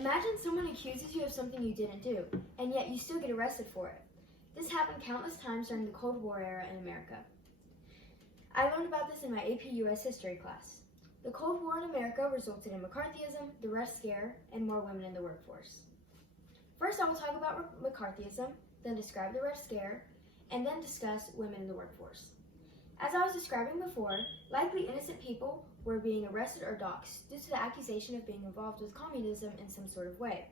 Imagine someone accuses you of something you didn't do, and yet you still get arrested for it. This happened countless times during the Cold War era in America. I learned about this in my AP US history class. The Cold War in America resulted in McCarthyism, the Red Scare, and more women in the workforce. First, I will talk about McCarthyism, then describe the Red Scare, and then discuss women in the workforce. As I was describing before, likely innocent people were being arrested or doxxed due to the accusation of being involved with communism in some sort of way.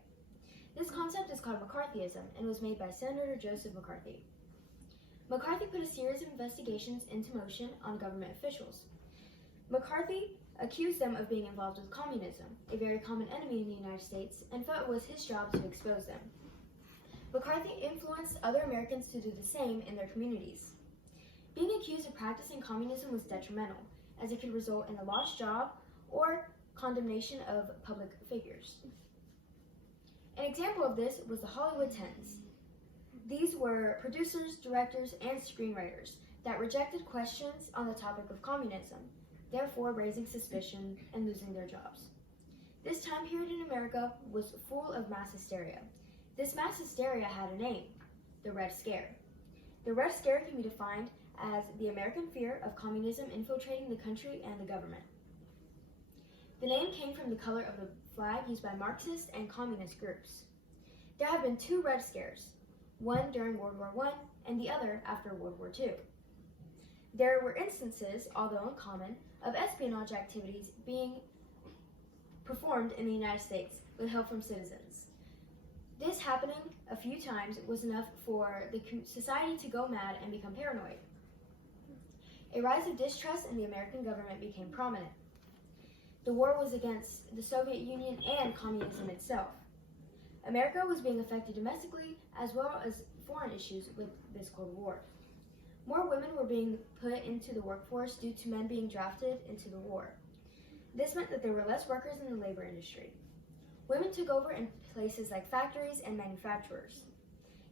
This concept is called McCarthyism and was made by Senator Joseph McCarthy. McCarthy put a series of investigations into motion on government officials. McCarthy accused them of being involved with communism, a very common enemy in the United States, and felt it was his job to expose them. McCarthy influenced other Americans to do the same in their communities. Being accused of practicing communism was detrimental, as it could result in a lost job or condemnation of public figures. An example of this was the Hollywood Tens. These were producers, directors, and screenwriters that rejected questions on the topic of communism, therefore raising suspicion and losing their jobs. This time period in America was full of mass hysteria. This mass hysteria had a name, the Red Scare. The Red Scare can be defined as the American fear of communism infiltrating the country and the government. The name came from the color of the flag used by Marxist and communist groups. There have been two Red Scares, one during World War I and the other after World War II. There were instances, although uncommon, of espionage activities being performed in the United States with help from citizens. This happening a few times was enough for the society to go mad and become paranoid. A rise of distrust in the American government became prominent. The war was against the Soviet Union and communism itself. America was being affected domestically as well as foreign issues with this Cold War. More women were being put into the workforce due to men being drafted into the war. This meant that there were less workers in the labor industry. Women took over in places like factories and manufacturers.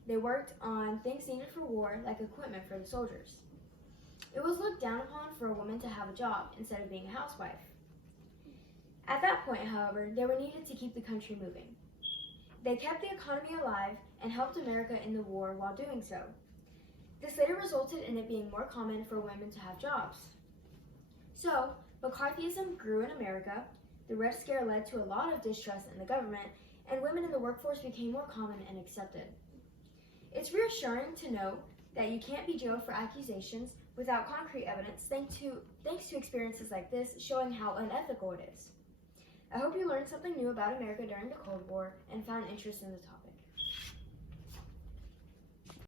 They worked on things needed for war, like equipment for the soldiers. It was looked down upon for a woman to have a job instead of being a housewife. At that point, however, they were needed to keep the country moving. They kept the economy alive and helped America in the war while doing so. This later resulted in it being more common for women to have jobs. So, McCarthyism grew in America, the Red Scare led to a lot of distrust in the government, and women in the workforce became more common and accepted. It's reassuring to know that you can't be jailed for accusations without concrete evidence thanks to experiences like this showing how unethical it is. I hope you learned something new about America during the Cold War and found interest in the topic.